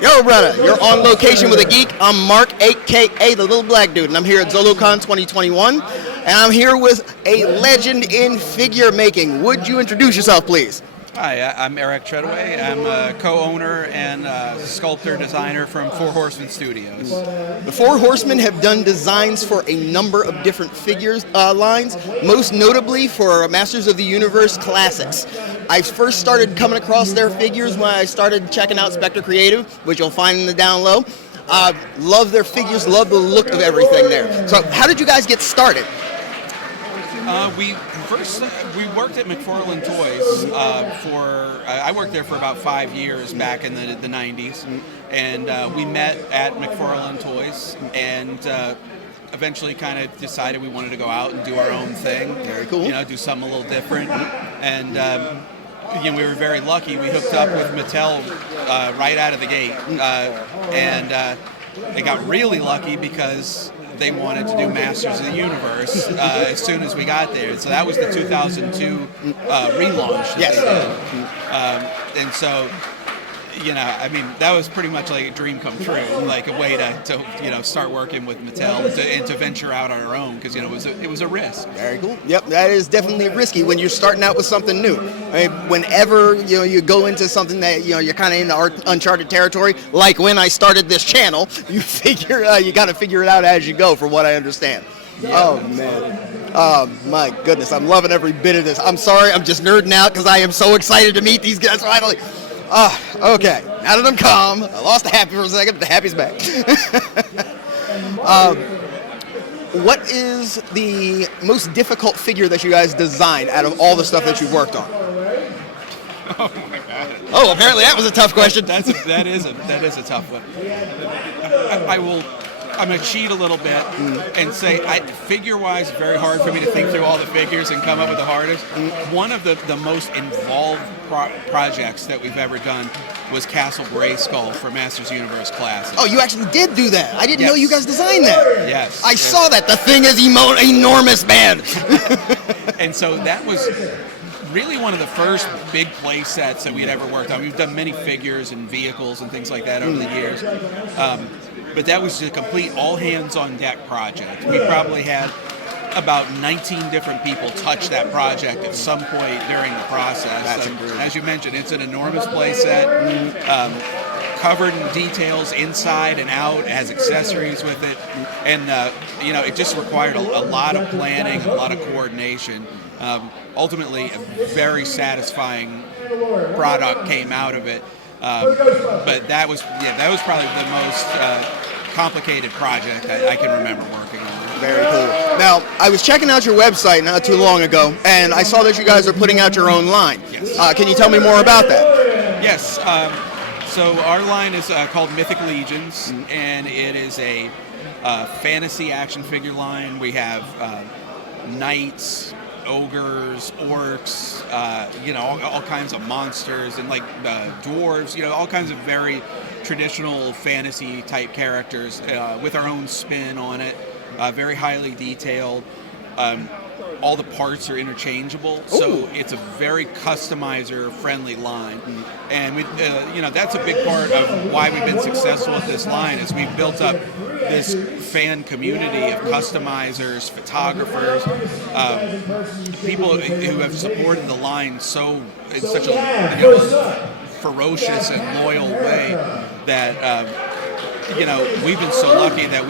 Yo, brother, you're on location with a geek. I'm Mark, a.k.a. the Little Black Dude, and I'm here at Zolocon 2021, and I'm here with a legend in figure making. Would you introduce yourself, please? Hi, I'm Eric Treadaway. I'm a co-owner and sculptor designer from Four Horsemen Studios. The Four Horsemen have done designs for a number of different figures lines, most notably for Masters of the Universe Classics. I first started coming across their figures when I started checking out Spectre Creative, which you'll find in the down low. Love their figures, love the look of everything there. So how did you guys get started? We worked at McFarlane Toys I worked there for about 5 years back in the 90s, and we met at McFarlane Toys, and eventually kind of decided we wanted to go out and do our own thing. Very cool. You know, do something a little different, and we were very lucky. We hooked up with Mattel right out of the gate, and they got really lucky because they wanted to do Masters of the Universe as soon as we got there. So that was the 2002 relaunch that they did. And so, that was pretty much like a dream come true, like a way to start working with Mattel and to venture out on our own, because it was a risk. Very cool. Yep, that is definitely risky when you're starting out with something new. I mean, whenever you go into something that you're kind of in uncharted territory, like when I started this channel, you got to figure it out as you go, from what I understand. Yeah. Oh man. Oh my goodness, I'm loving every bit of this. I'm sorry, I'm just nerding out because I am so excited to meet these guys finally. Okay. Now that I'm calm, I lost the happy for a second, but the happy's back. What is the most difficult figure that you guys designed out of all the stuff that you've worked on? Oh my God. Oh, apparently that was a tough question. That is a tough one. I'm going to cheat a little bit and say, figure-wise, very hard for me to think through all the figures and come up with the hardest. One of the most involved projects that we've ever done was Castle Grayskull for Masters Universe Classic. Oh, you actually did do that. I didn't know you guys designed that. Yes. I saw that. The thing is enormous, man. And so that was really one of the first big play sets that we'd ever worked on. We've done many figures and vehicles and things like that over the years. But that was a complete all-hands-on-deck project. We probably had about 19 different people touch that project at some point during the process. As you mentioned, it's an enormous play set, covered in details inside and out, it has accessories with it, and it just required a lot of planning, a lot of coordination. Ultimately, a very satisfying product came out of it. But that was probably the most complicated project I can remember working on. Very cool. Now, I was checking out your website not too long ago, and I saw that you guys are putting out your own line. Yes. Can you tell me more about that? Yes. So our line is called Mythic Legions, and it is a fantasy action figure line. We have knights, ogres, orcs, all kinds of monsters, and dwarves, all kinds of very traditional fantasy type characters with our own spin on it, very highly detailed. All the parts are interchangeable, so it's a very customizer-friendly line, and that's a big part of why we've been successful with this line. Is we've built up this fan community of customizers, photographers, people who have supported the line in such a ferocious and loyal way that we've been so lucky that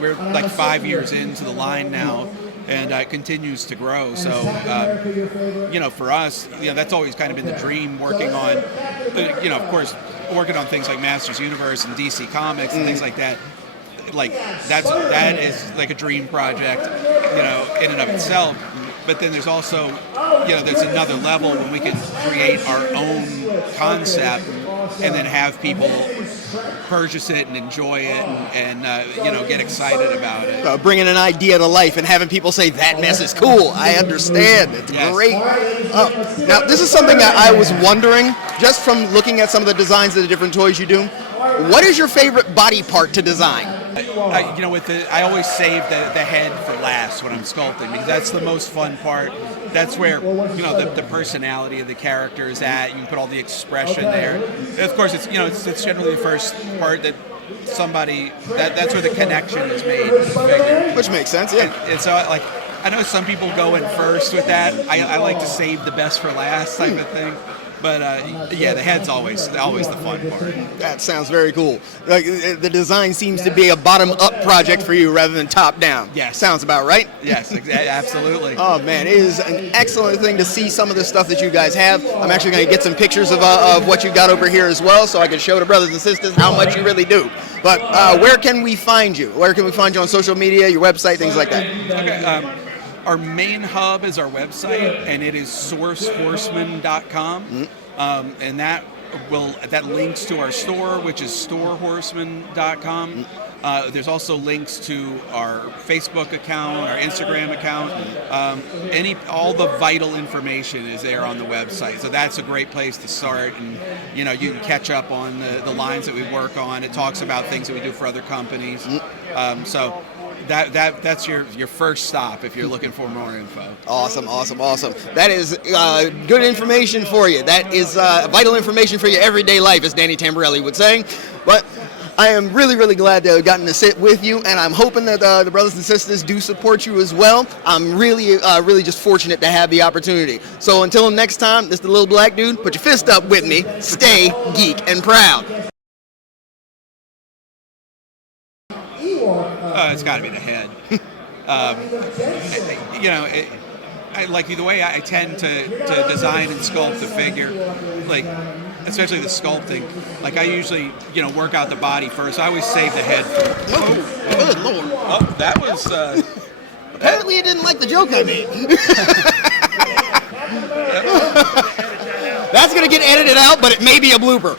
we're like 5 years into the line now. And it continues to grow. So, for us, that's always kind of been the dream, working on, of course, working on things like Masters Universe and DC Comics and things like that. Like, that is like a dream project, in and of itself. But then there's also, there's another level when we can create our own concept and then have people purchase it and enjoy it and get excited about it. Bringing an idea to life and having people say, that mess is cool. I understand. It's great. Now, this is something that I was wondering, just from looking at some of the designs of the different toys you do. What is your favorite body part to design? I always save the head for last when I'm sculpting, because that's the most fun part. That's where the personality of the character is at. You can put all the expression there. And of course, it's generally the first part that that's where the connection is made with the figure. Which makes sense, yeah. And so I know some people go in first with that. I like to save the best for last type of thing. But the head's always the fun part. That sounds very cool. Like, the design seems to be a bottom-up project for you rather than top-down. Yes. Sounds about right? Yes, absolutely. Oh, man, it is an excellent thing to see some of the stuff that you guys have. I'm actually going to get some pictures of what you got over here as well, so I can show the brothers and sisters how much you really do. But where can we find you? Where can we find you on social media, your website, things like that? Okay. Our main hub is our website, and it is sourcehorseman.com, and that links to our store, which is storehorseman.com. There's also links to our Facebook account, our Instagram account. All the vital information is there on the website, so that's a great place to start. And you can catch up on the lines that we work on. It talks about things that we do for other companies. So that's your first stop if you're looking for more info. Awesome. That is good information for you. That is vital information for your everyday life, as Danny Tamborelli would say. But I am really, really glad to have gotten to sit with you, and I'm hoping that the brothers and sisters do support you as well. I'm really, really just fortunate to have the opportunity. So until next time, this is the little black dude. Put your fist up with me. Stay geek and proud. It's got to be the head. The way I tend to design and sculpt the figure, especially the sculpting. I usually, work out the body first. I always save the head first. Oh, good Lord. Oh, that was... Apparently you didn't like the joke I made. That's going to get edited out, but it may be a blooper.